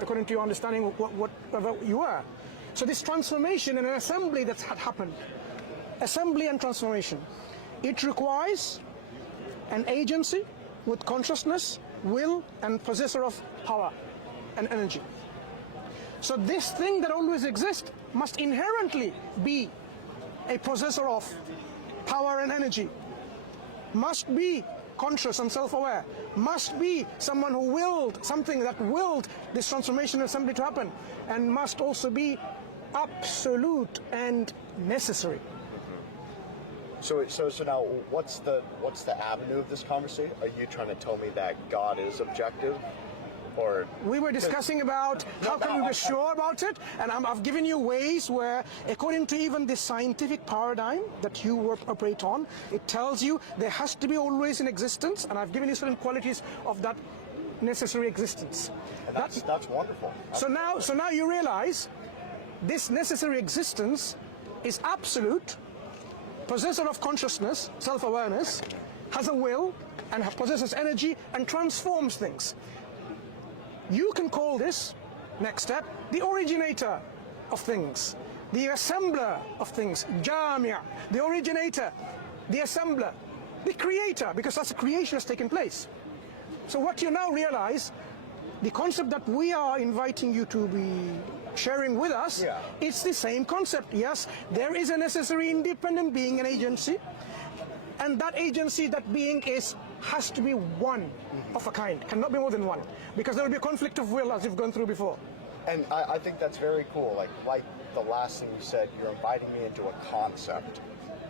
according to your understanding of whatever you were. So this transformation and an assembly that's had happened, assembly and transformation, it requires an agency with consciousness, will, and possessor of power and energy. So this thing that always exists must inherently be a possessor of power and energy, must be conscious and self-aware, must be someone who willed something that willed this transformation and assembly to happen, and must also be absolute and necessary. So now, what's the avenue of this conversation? Are you trying to tell me that God is objective? Or we were discussing about how can we be sure about it, and I've given you ways where, according to even the scientific paradigm that you operate on, it tells you there has to be always an existence, and I've given you certain qualities of that necessary existence. and that's wonderful. So now you realize this necessary existence is absolute, possessor of consciousness, self-awareness, has a will, and possesses energy and transforms things. You can call this, next step, the originator of things, the assembler of things, Jamia, the originator, the assembler, the creator, because that's a creation has taken place. So what you now realize, the concept that we are inviting you to be sharing with us, it's the same concept. Yes, there is a necessary independent being, an agency, and that agency, that being has to be one of a kind, cannot be more than one, because there will be a conflict of will, as you've gone through before. And I think that's very cool. Like the last thing you said, you're inviting me into a concept,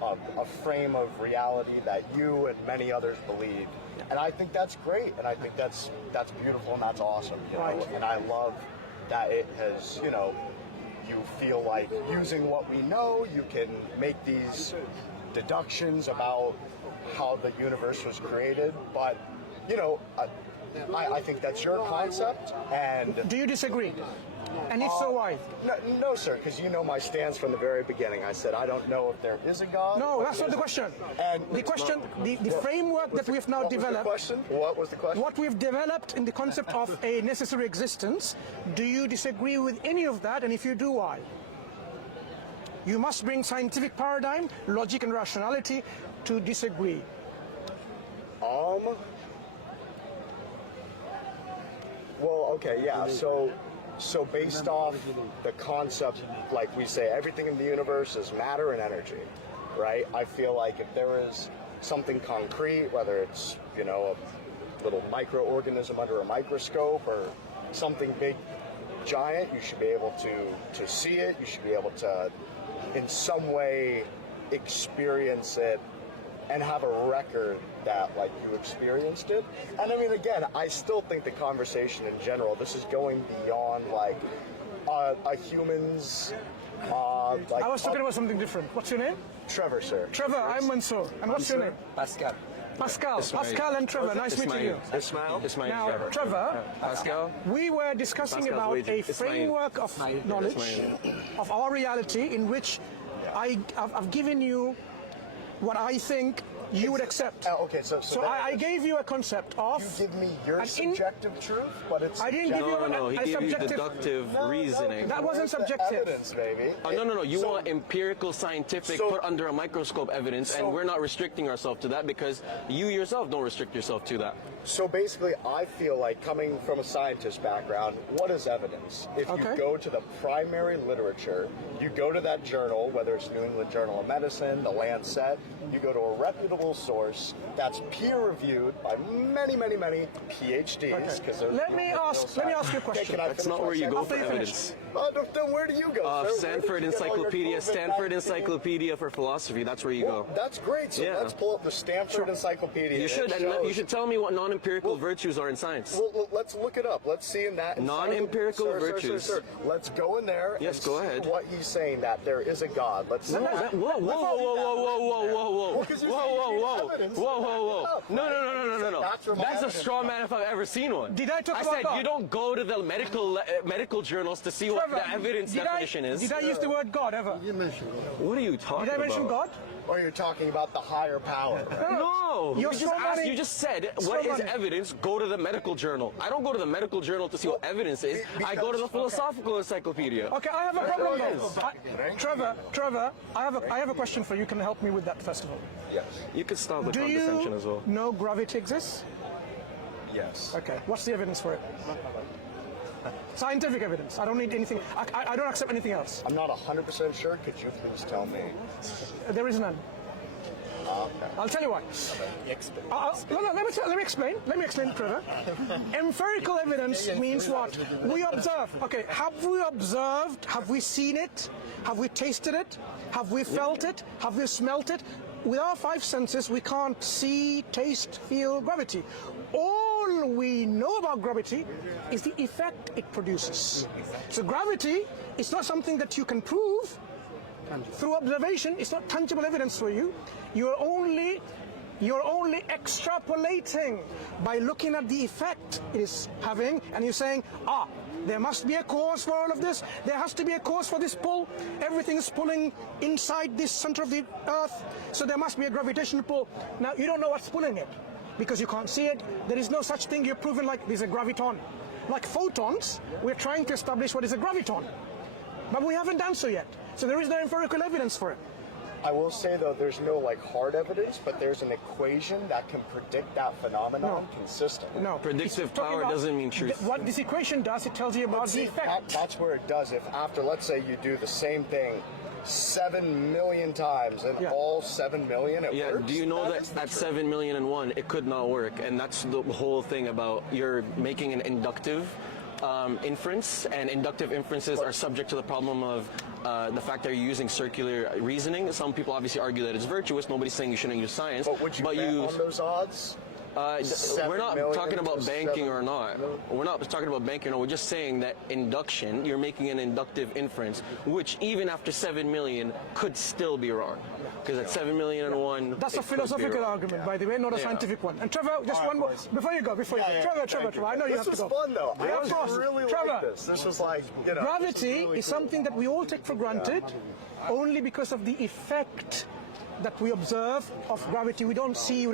a frame of reality that you and many others believe. And I think that's great, and I think that's beautiful, and that's awesome. You know? And I love that it has, you know, you feel like using what we know, you can make these deductions about how the universe was created, but you know, I think that's your concept. And do you disagree? And if so, why? No, sir, because you know my stance from the very beginning. I said I don't know if there is a God. No, that's not the question. And the question, the framework that we have now developed. What was the question? What we've developed in the concept of a necessary existence. Do you disagree with any of that? And if you do, why? You must bring scientific paradigm, logic, and rationality to disagree. Well, okay, yeah. So based off the concept, like we say, everything in the universe is matter and energy, right? I feel like if there is something concrete, whether it's, you know, a little microorganism under a microscope or something big, giant, you should be able to see it. You should be able to, in some way, experience it and have a record that, like, you experienced it. And I mean, again, I still think the conversation in general, this is going beyond, like, a human's, like... I was talking about something different. What's your name? Trevor, sir. Trevor, I'm Mansur. And what's your name? Pascal. Pascal and Trevor, nice meeting you. Ismail? Now, Trevor, Pascal? we were discussing about a framework of knowledge of our reality in which I've given you what I think you would accept. Okay, so I gave you a concept of... You give me your subjective truth, but it's... I didn't give you he a gave you subjective... deductive reasoning. That wasn't subjective. Evidence, baby. No. You want empirical, scientific, put under a microscope evidence, and we're not restricting ourselves to that because you yourself don't restrict yourself to that. So basically, I feel like, coming from a scientist background, what is evidence? If you go to the primary literature, you go to that journal, whether it's New England Journal of Medicine, the Lancet, you go to a reputable source that's peer-reviewed by many PhDs. Let me ask you a question. That's not where you go for evidence. Then where do you go? Stanford Encyclopedia for Philosophy. That's where you go. That's great. So let's pull up the Stanford Encyclopedia. You should, and you should tell me what non-empirical virtues are in science. Well, let's look it up. Let's see in that. Non-empirical virtues. Sir. Let's go in there. Yes, and go see ahead. what he's saying, that there is a God. Let's see. Whoa. No. That's a straw man if I've ever seen one. Did I talk about I said God? you don't go to the medical journals to see what the evidence definition is. Did I use the word God ever? What are you talking about? Did I mention God? Or you're talking about the higher power. No. You just said what is evidence? Go to the medical journal. I don't go to the medical journal to see what evidence is. I go to the philosophical encyclopedia. Okay, I have a problem though. Trevor, I have a question for you. Can you help me with that first of all? Yes. You could stop the Do condescension as well. you know gravity exists? Yes. Okay, what's the evidence for it? Scientific evidence. I don't need anything. I don't accept anything else. I'm not 100% sure. Could you please tell me? There is none. Okay. I'll tell you why. Let me explain. Let me explain, Trevor. Empirical evidence means what? We observe. Okay, have we observed? Have we seen it? Have we tasted it? Have we felt it? Have we smelt it? With our five senses, we can't see, taste, feel gravity. All all we know about gravity is the effect it produces. So gravity is not something that you can prove through observation. It's not tangible evidence for you. You're only extrapolating by looking at the effect it is having, and you're saying, there must be a cause for all of this. There has to be a cause for this pull. Everything is pulling inside this center of the earth, so there must be a gravitational pull. Now, you don't know what's pulling it because you can't see it. There is no such thing you're proving like there's a graviton. Like photons, we're trying to establish what is a graviton, but we haven't done so yet. So there is no empirical evidence for it. I will say though, there's no like hard evidence, but there's an equation that can predict that phenomenon consistently. No. Predictive power doesn't mean truth. What this equation does, it tells you about the effect. That's where it does. If after, let's say you do the same thing 7 million times and all 7 million it works. Do you know that at 7 million and one, it could not work? And that's the whole thing about you're making an inductive inference, and inductive inferences are subject to the problem of the fact that you're using circular reasoning. Some people obviously argue that it's virtuous. Nobody's saying you shouldn't use science. But would you bet on those odds? We're not talking about banking or not. We're not talking about banking or not. We're just saying that induction, you're making an inductive inference, which even after 7 million could still be wrong. Because at 7 million and one, that's a philosophical argument, by the way, not a scientific one. And Trevor, just one more before you go. Trevor, I know you have to go. This was fun though. I of course. really Trevor, like this. This was like, you know. Gravity is something that we all take for granted only because of the effect that we observe of gravity. We don't see,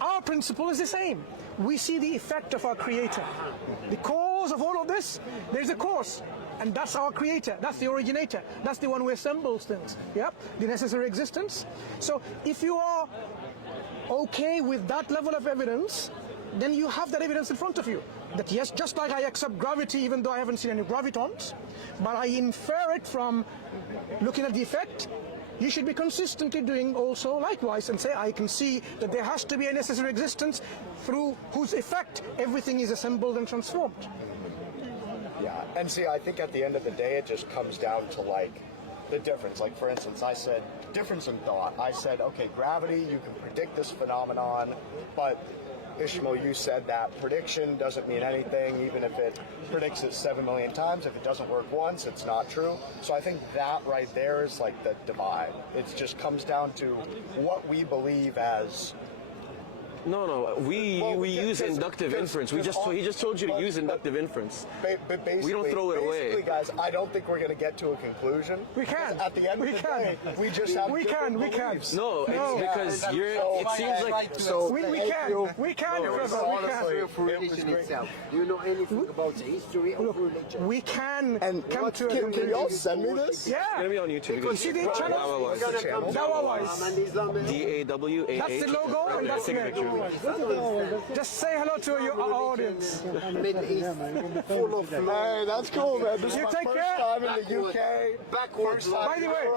Our principle is the same. We see the effect of our creator. The cause of all of this, there's a cause. And that's our creator, that's the originator, that's the one who assembles things, the necessary existence. So if you are okay with that level of evidence, then you have that evidence in front of you. That yes, just like I accept gravity even though I haven't seen any gravitons, but I infer it from looking at the effect, you should be consistently doing also likewise and say, I can see that there has to be a necessary existence through whose effect everything is assembled and transformed. Yeah, and see, I think at the end of the day, it just comes down to like the difference. Like for instance, I said difference in thought. I said, okay, gravity, you can predict this phenomenon, but Ishmael, you said that prediction doesn't mean anything, even if it predicts it 7 million times. If it doesn't work once, it's not true. So I think that right there is like the divide. It just comes down to what we believe as. No. We use inductive inference. He just told you to use inductive inference. We don't throw it away. Basically, guys, I don't think we're going to get to a conclusion. We can. At the end of the day, we just have we can. No, it's because it seems like we can. Honestly, of religion itself. Do you know anything about the history of religion? We can come to can y'all send me this? it's gonna be on YouTube. You see the channel? DawahWise. DawahWise. That's the logo, and that's the name. Just say hello to your audience. Middle East, full of Hey, that's cool, man. This is my take first care. time in the UK. backwards. By the way,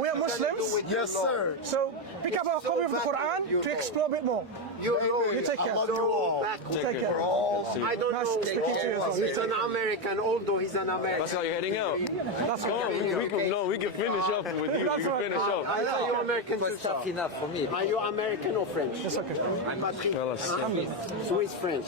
we are Muslims. Yes, sir. So pick up a copy of the Quran to explore a bit more. You take care. I love you all. Take care. I don't Nice know. speaking to you. He's an American, although he's an American. Pascal, you're heading out. That's We can finish up with you. We can finish up. Are you American? It's tough enough for me. Are you American or French? okay. I'm Patrick. Swiss French.